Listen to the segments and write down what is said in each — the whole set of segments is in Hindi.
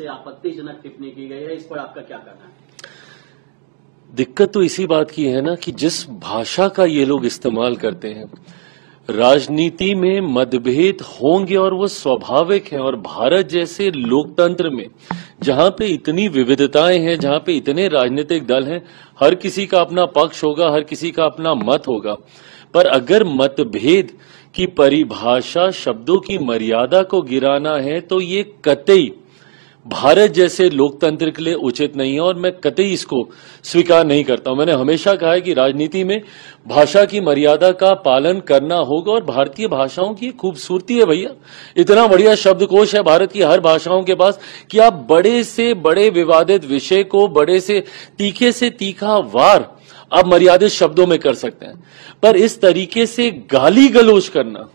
से आपत्तिजनक टिप्पणी की गई है, इस पर आपका क्या कहना है? दिक्कत तो इसी बात की है ना कि जिस भाषा का ये लोग इस्तेमाल करते हैं, राजनीति में मतभेद होंगे और वो स्वाभाविक है। और भारत जैसे लोकतंत्र में जहां पे इतनी विविधताएं हैं, जहां पे इतने राजनीतिक दल हैं, हर किसी का अपना पक्ष होगा, हर किसी का अपना मत होगा। पर अगर मतभेद की परिभाषा शब्दों की मर्यादा को गिराना है तो ये कतई भारत जैसे लोकतंत्र के लिए उचित नहीं है और मैं कतई इसको स्वीकार नहीं करता हूं। मैंने हमेशा कहा है कि राजनीति में भाषा की मर्यादा का पालन करना होगा और भारतीय भाषाओं की खूबसूरती है भैया। इतना बढ़िया शब्दकोश है भारत की हर भाषाओं के पास कि आप बड़े से बड़े विवादित विषय को बड़े से तीखा वार आप मर्यादित शब्दों में कर सकते हैं। पर इस तरीके से गाली गलौज करना,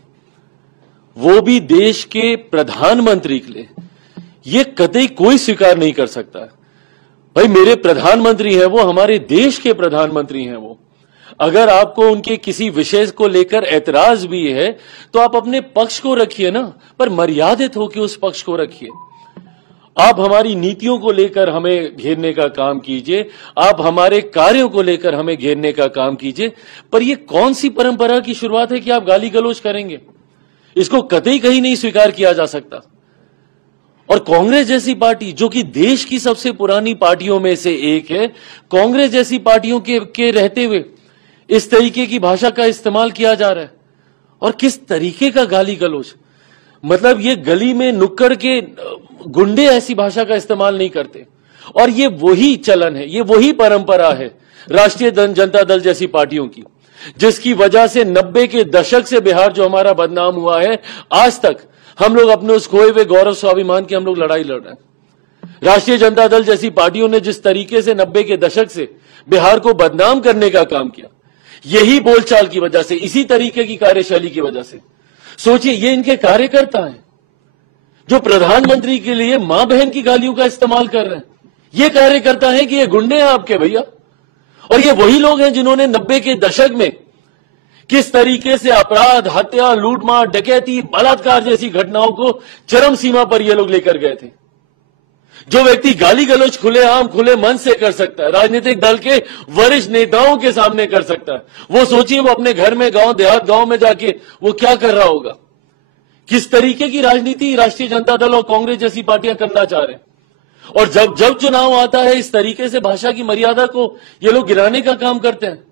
वो भी देश के प्रधानमंत्री के लिए, ये कतई कोई स्वीकार नहीं कर सकता है। भाई मेरे प्रधानमंत्री हैं, वो हमारे देश के प्रधानमंत्री हैं। वो अगर आपको उनके किसी विषय को लेकर ऐतराज भी है तो आप अपने पक्ष को रखिए ना, पर मर्यादित होकर उस पक्ष को रखिए। आप हमारी नीतियों को लेकर हमें घेरने का काम कीजिए, आप हमारे कार्यों को लेकर हमें घेरने का काम कीजिए, पर यह कौन सी परंपरा की शुरुआत है कि आप गाली गलौज करेंगे? इसको कतई कहीं नहीं स्वीकार किया जा सकता। और कांग्रेस जैसी पार्टी जो कि देश की सबसे पुरानी पार्टियों में से एक है, कांग्रेस जैसी पार्टियों के रहते हुए इस तरीके की भाषा का इस्तेमाल किया जा रहा है। और किस तरीके का गाली गलौज, मतलब ये गली में नुक्कड़ के गुंडे ऐसी भाषा का इस्तेमाल नहीं करते। और ये वही चलन है, ये वही परंपरा है राष्ट्रीय जनता दल जैसी पार्टियों की, जिसकी वजह से 90 के दशक से बिहार जो हमारा बदनाम हुआ है, आज तक हम लोग अपने उस खोए हुए गौरव स्वाभिमान की हम लोग लड़ाई लड़ रहे हैं। राष्ट्रीय जनता दल जैसी पार्टियों ने जिस तरीके से 90 के दशक से बिहार को बदनाम करने का काम किया, यही बोलचाल की वजह से, इसी तरीके की कार्यशैली की वजह से। सोचिए, ये इनके कार्यकर्ता हैं जो प्रधानमंत्री के लिए मां बहन की गालियों का इस्तेमाल कर रहे हैं। ये कार्यकर्ता हैं कि ये गुंडे हैं आपके भैया। और ये वही लोग हैं जिन्होंने 90 के दशक में किस तरीके से अपराध, हत्या, लूटमार, डकैती, बलात्कार जैसी घटनाओं को चरम सीमा पर ये लोग लेकर गए थे। जो व्यक्ति गाली गलौज खुलेआम खुले मन से कर सकता है, राजनीतिक दल के वरिष्ठ नेताओं के सामने कर सकता है, वो सोचिए वो अपने घर में, गांव देहात गांव में जाके वो क्या कर रहा होगा। किस तरीके की राजनीति राष्ट्रीय जनता दल और कांग्रेस जैसी पार्टियां करना चाह रहे हैं। और जब चुनाव आता है, इस तरीके से भाषा की मर्यादा को ये लोग गिराने का काम करते हैं।